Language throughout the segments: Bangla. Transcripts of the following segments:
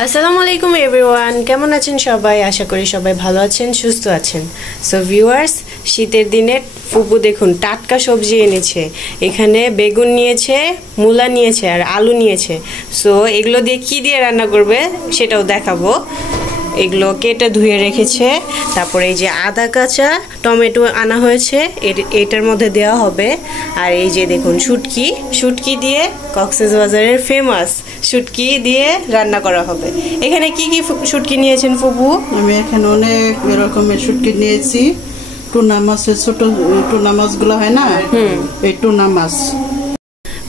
আসসালামু আলাইকুম এভরিওয়ান, কেমন আছেন সবাই? আশা করি সবাই ভালো আছেন, সুস্থ আছেন। সো ভিউয়ার্স, শীতের দিনে ফুপু দেখুন টাটকা সবজি এনেছে। এখানে বেগুন নিয়েছে, মূলা নিয়েছে আর আলু নিয়েছে। সো এগুলো দিয়ে কি দিয়ে রান্না করবে সেটাও দেখাবো। এগুলো কেটে ধুয়ে রেখেছে। তারপরে এই যে আদা কাঁচা টমেটো আনা হয়েছে, এটার মধ্যে দেওয়া হবে। আর এই যে দেখুন শুটকি, শুটকি দিয়ে কক্সবাজারের ফেমাস শুটকি দিয়ে রান্না করা হবে। এখানে কি কি শুটকি নিয়েছেন ফুপু? আমি এখানে অনেক রকমের শুটকি নিয়েছি। টুনা মাছের ছোট টুনা মাছগুলো হয় না, এই টুনা মাছ।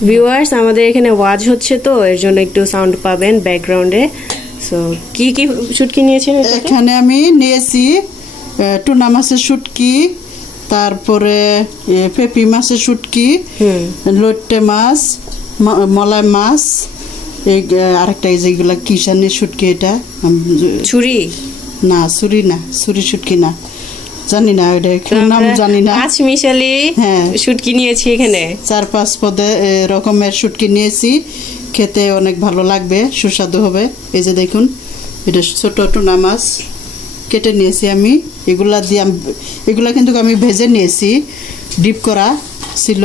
ভিউয়ার্স, আমাদের এখানে ওয়াজ হচ্ছে তো এর জন্য একটু সাউন্ড পাবেন ব্যাকগ্রাউন্ডে। সো কি কি শুটকি নিয়েছেন? এখানে আমি নিয়েছি টুনা মাছের শুটকি, তারপরে পেঁপি মাছের শুটকি, লইট্টে মাছ, মলাই মাছ, এই আরেকটা যেগুলা কিষানি শুটকি, এটা ছুরি না, ছুরি না, ছুরি শুটকি না, জানি না ওইটা নাম জানি না। পাঁচ মিশালি শুটকি নিয়েছি এখানে, 4-5 পদে রকমের শুটকি নিয়েছি। খেতে অনেক ভালো লাগবে, সুস্বাদু হবে। এই যে দেখুন, এটা ছোট টুনা মাছ কেটে নিয়েছি আমি। এগুলা কিন্তু আমি ভেজে নিয়েছি, ডিপ করা ছিল,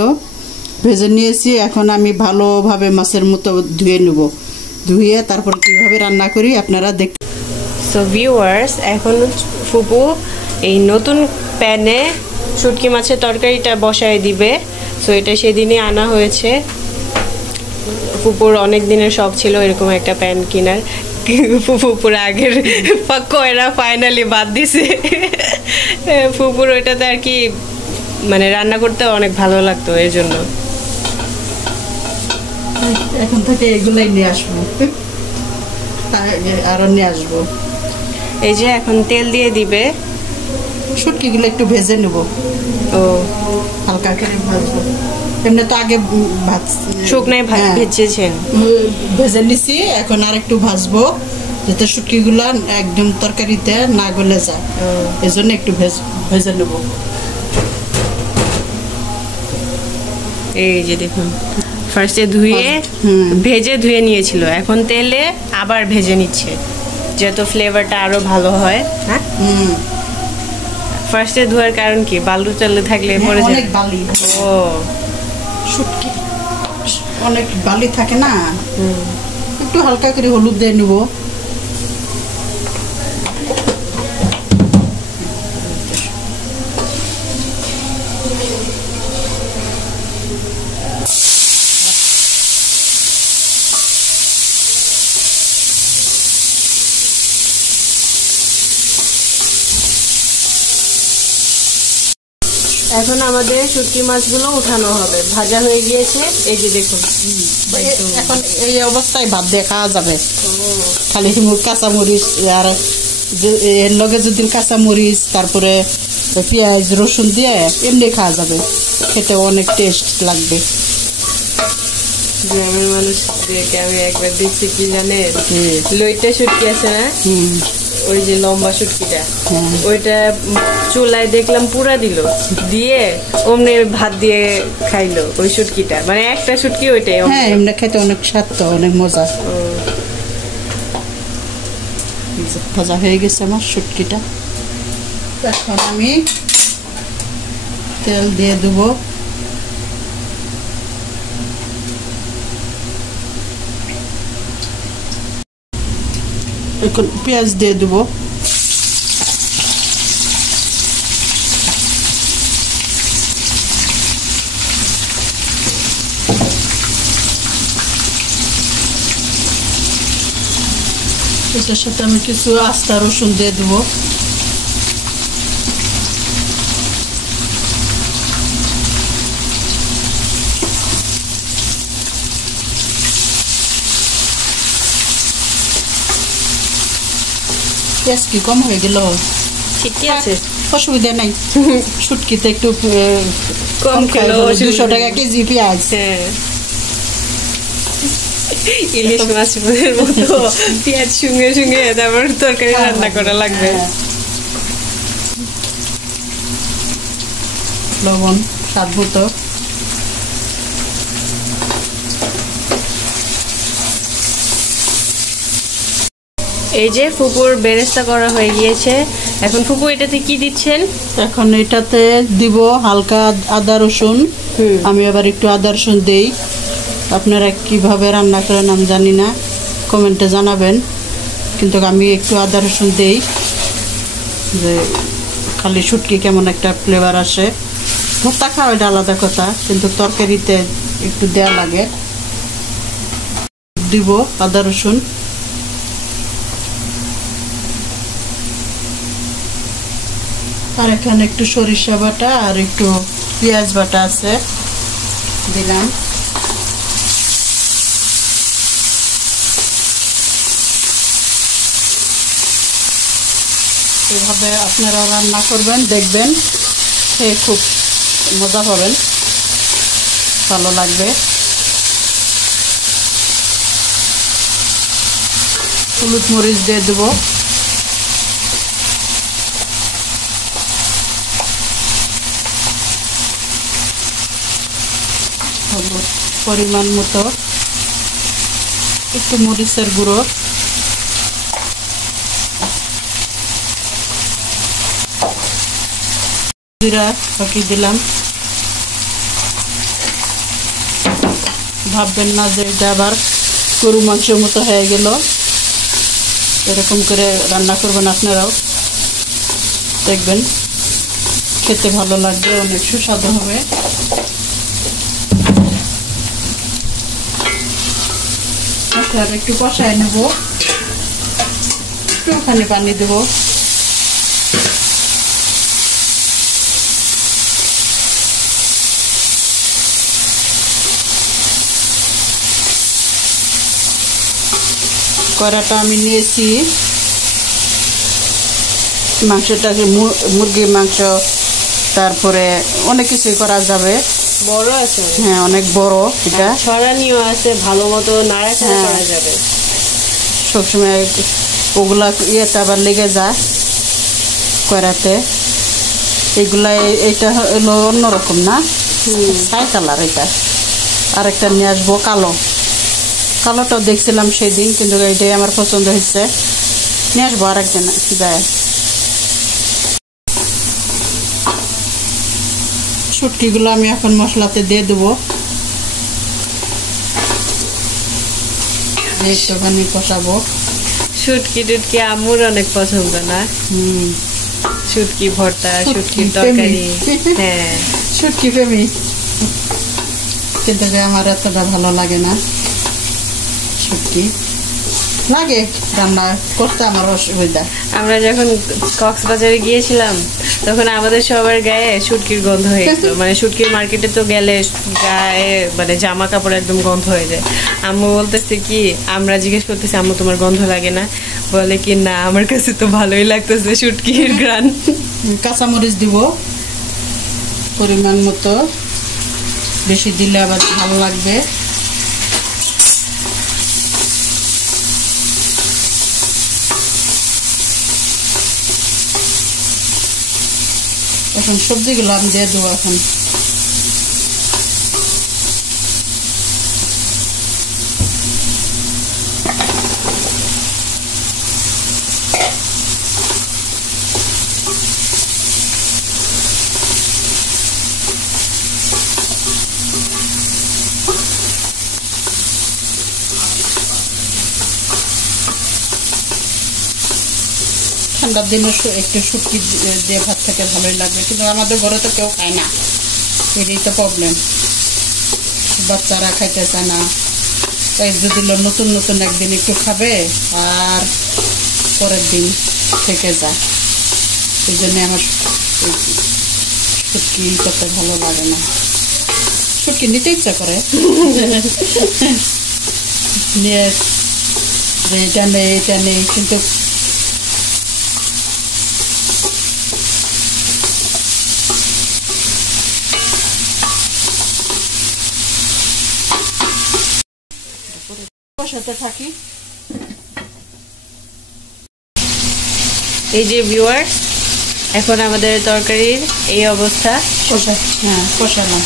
ভেজে নিয়েছি। এখন আমি ভালোভাবে মাছের মতো ধুয়ে নেব, ধুয়ে তারপর কিভাবে রান্না করি আপনারা দেখ। সো ভিউয়ার্স, এখন ফুপু এই নতুন প্যানে শুটকি মাছের তরকারিটা বসায় দিবে। সো এটা সেদিনই আনা হয়েছে। ফুপুর অনেক দিনের শখ ছিল এরকম একটা প্যান কেনার। ফুপুর আগের কয়রা ফাইনালি বাদ দিছে। ফুপুর ওইটাতে আর কি মানে রান্না করতে অনেক ভালো লাগতো, এর জন্য। এখন থেকে এগুলাই নিয়ে আসবো, আরো নিয়ে আসবো। এই যে এখন তেল দিয়ে দিবে, শুটকিগুলো একটু ভেজে নেব। ও হালকা করে ভাজবো। এমনি তো আগে শুকনায় ভেজেছেন, ভেজে নিছি। এখন আর একটু ভাজবো যাতে শুটকিগুলো একদম তরকারিতে না গলে যায়, এই জন্য একটু ভেজে নেব। এই যে দেখুন, ফার্স্টে ভেজে ধুয়ে নিয়েছিল, এখন তেলে আবার ভেজে নিচ্ছে যেহেতু ফ্লেভারটা আরো ভালো হয়। হ্যাঁ, ফার্স্টে ধোয়ার কারণ কি? বালু টালু থাকলে পড়ে যায়, অনেক বালি। ও শুটকি অনেক বালি থাকে না, একটু হালকা করে হলুদ দিয়ে নেব। এখন আমাদের শুটকি মাছগুলো উঠানো হবে, ভাজা হয়ে গিয়েছে। এই যে দেখুন, এখন এই অবস্থায় ভাত দিয়ে খাওয়া যাবে। খালি কাঁচামরিচ আর এর লগে যদি কাঁচামরিচ, তারপরে পেঁয়াজ রসুন দিয়ে এমনি খাওয়া যাবে, খেতে অনেক টেস্ট লাগবে। গ্রামের মানুষদেরকে আমি একবার দেখছি কি জানে, লইট্টা শুটকি আছে না, ওই যে লম্বা শুটকিটা, ওইটা চুলায় দেখলাম পুরা দিল, দিয়ে অমনি ভাত দিয়ে খাইলো ওই শুটকিটা, মানে একটা শুটকি ওইটাই। হ্যাঁ, এমনি খেতে অনেক স্বাদ, তো অনেক মজা। ভাজা হয়ে গেছে আমার শুটকিটা। এখন আমি তেল দিয়ে দেবো। এখন পেঁয়াজ দিয়ে দেবো। এটার সাথে আমি কিছু আস্তা রসুন দিয়ে দেবো। পেঁয়াজ কি কম হয়ে গেল? ঠিকই আছে, অসুবিধা নাই। শুটকিতে একটু কম খেলো, 200 টাকা কেজি পেঁয়াজ। ইলিশ মাছের মতো পেঁয়াজ সঙ্গে সঙ্গে তারপর তরকারি রান্না করা লাগবে। লবণ স্বাদ মতো। এই যে ফুপুর বেরেস্তা করা হয়ে গিয়েছে। এখন ফুপু এটাতে কি দিচ্ছেন? এখন এটাতে দিব হালকা আদা রসুন। আমি আবার একটু আদা রসুন দেই। আপনারা কিভাবে রান্না করেন আমি জানি না, কমেন্টে জানাবেন। কিন্তু আমি একটু আদা রসুন দেই, যে খালি শুটকি কেমন একটা ফ্লেভার আসে। ভর্তা খাওয়া এটা আলাদা কথা, কিন্তু তরকারিতে একটু দেয়া লাগে। দিব আদা রসুন। আর এখানে একটু সরিষা বাটা আর একটু পেঁয়াজ বাটা আছে, দিলাম। এভাবে আপনারা রান্না করবেন, দেখবেন খেয়ে খুব মজা পাবেন, ভালো লাগবে। হলুদ মরিচ দিয়ে দেবো। পরিমাণ মতো একটু মরিচের গুঁড়ো, জিরা বাকি দিলাম। ভাববেন না যে এটা আবার গরু মাংসের মতো হয়ে গেল। এরকম করে রান্না করবেন আপনারাও, দেখবেন খেতে ভালো লাগবে, অনেক সুস্বাদু হবে। আর একটু কষায় নেব, একটুখানি পানি দেব। কড়াটা আমি নিয়েছি মাংসটাকে, মুরগির মাংস, তারপরে অনেক কিছুই করা যাবে। বড় আছে, হ্যাঁ অনেক বড়। এটা ছড়ানিও আছে, ভালো মতো নাড়াচাড়া করা যাবে। সবসময় ওগুলা ইয়েতে আবার লেগে যায় কড়াতে। এগুলা এটা হলো অন্যরকম না, ছাই কালার। এটা আরেকটা নিয়ে আসবো কালো। কালোটাও দেখছিলাম সেদিন, কিন্তু এইটাই আমার পছন্দ হয়েছে। নিয়ে আসবো আরেকদিন যায়। শুটকিগুলো আমি এখন মশলাতে দিয়ে দেবো, একটুখানি কষাবো। শুটকি টুটকি আম্মুর অনেক পছন্দ না? শুটকি ভর্তা, শুটকি তরকারি। হ্যাঁ, শুটকি প্রেমী, কিন্তু আমার এতটা ভালো লাগে না। শুটকি লাগে রান্না করতে আমার অসুবিধা। আমরা যখন কক্সবাজারে গিয়েছিলাম তখন আমাদের সবার গায়ে শুটকির গন্ধ হয়ে গেছিল। মানে শুটকির মার্কেটে তো গেলে গায়ে মানে জামা কাপড় একদম গন্ধ হয়ে যায়। আম্মু বলতেছে কি, আমরা জিজ্ঞেস করতেছি আম্মু তোমার গন্ধ লাগে না? বলে কি না, আমার কাছে তো ভালোই লাগতেছে শুটকির ঘ্রাণ। কাঁচামরিচ দিব পরিমাণ মতো, বেশি দিলে আবার ভালো লাগবে। এখন সবজিগুলো আমি দিয়ে দেবো। এখন ঠান্ডার দিনে একটু শুটকি দিয়ে ভাত খেতে ভালোই লাগবে, কিন্তু আমাদের ঘরে তো কেউ খায় না, এটাই তো প্রবলেম। বাচ্চারা খাইতে চায় না, তাই যদি নতুন নতুন একদিন একটু খাবে আর পরের দিন থেকে যায়। এই জন্যে আমার শুটকি করতে ভালো লাগে না। শুটকি নিতে ইচ্ছা করে নিয়ে এটা নেই এটা নেই, কিন্তু কষাতে থাকি। এই যে ভিউয়ার্স, এখন আমাদের তরকারির এই অবস্থা। হ্যাঁ কষানো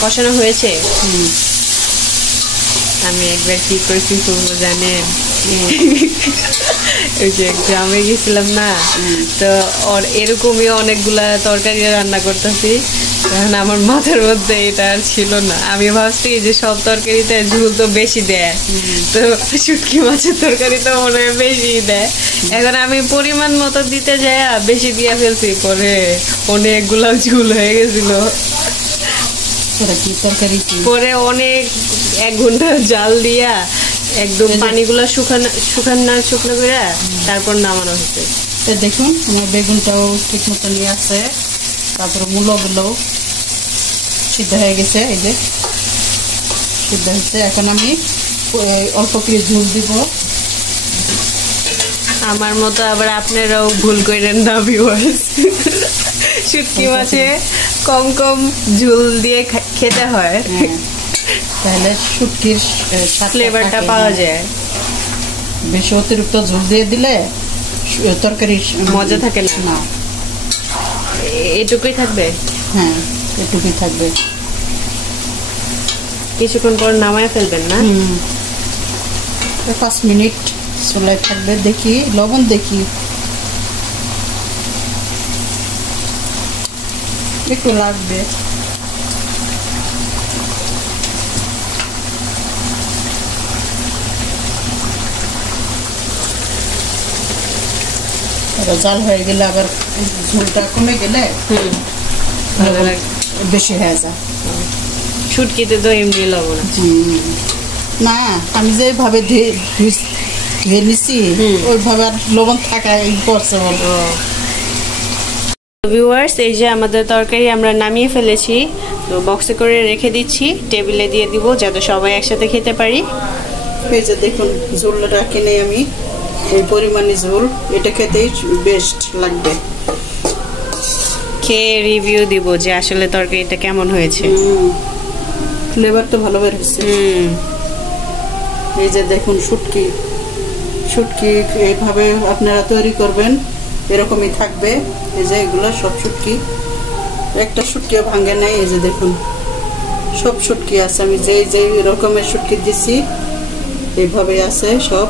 কষানো হয়েছে। আমি একবার কি করছি ফুপু জানেন, ওই যে গ্রামে গেছিলাম না, তো এরকমই অনেকগুলা তরকারি রান্না করতেছি, তখন আমার মাথার মধ্যে এটা আর ছিল না। আমি ভাবছি যে সব তরকারিতে ঝুল তো বেশি দেয়, তো শুটকি মাছের তরকারি তো মনে হয় বেশি দেয়। এখন আমি পরিমাণ মতো দিতে যাই বেশি দিয়ে ফেলছি, পরে অনেকগুলা ঝুল হয়ে গেছিল। পরে অনেক 1 ঘন্টা জাল দিয়া একদম পানিগুলো শুকানো করে তারপর নামানো হয়েছে। দেখুন আমার বেগুনটাও ঠিক মতো নিয়ে আসছে, তারপরে মূলগুলো সিদ্ধ হয়ে গেছে, এই যে সিদ্ধ হচ্ছে। এখন আমি অল্প করে ঝোল দিব। আমার মতো আবার আপনারাও ভুল করেন না ভিউয়ার্স, শুটকি মাছে কম কম ঝোল দিয়ে খেতে হয়, তাহলে শুটকির ফ্লেভারটা পাওয়া যায়। বেশি অতিরিক্ত ঝোল দিয়ে দিলে তরকারি মজা থাকে না। এটুকুই থাকবে, হ্যাঁ এটুকুই থাকবে। কিছুক্ষণ পর নামায় ফেলবেন না? 5 মিনিট চুলায় থাকবে। দেখি লবণ দেখি, একটু লাগবে। জাল হয়ে গেলে আবার ঝোলটা কমে গেলে বেশি হয়ে যায়। শুটকিতে তো এমনি লবণ আছে না, আমি যেভাবে ধুয়ে নিছি ওইভাবে আর লবণ থাকা ইম্পসিবল। ভিউয়ার্স, এই যে আমাদের তরকারি আমরা নামিয়ে ফেলেছি, তো বক্সে করে রেখে দিচ্ছি, টেবিলে দিয়ে দিব যাতে সবাই একসাথে খেতে পারি। এই যে দেখুন ঝোলটা কিনে আমি এই পরিমাণে ঝোল, এটা খেতেই বেস্ট লাগবে। খেয়ে রিভিউ দিব যে আসলে তরকারিটা কেমন হয়েছে। ফ্লেভার তো ভালো বের হচ্ছে। এই যে দেখুন শুটকি এইভাবে আপনারা তৈরি করবেন, এরকমই থাকবে। এই যে এগুলো সব শুটকি, একটা শুটকিও ভাঙে নাই। এই যে দেখুন সব শুটকি আছে, আমি যে রকমের শুটকি দিছি এইভাবে আছে সব।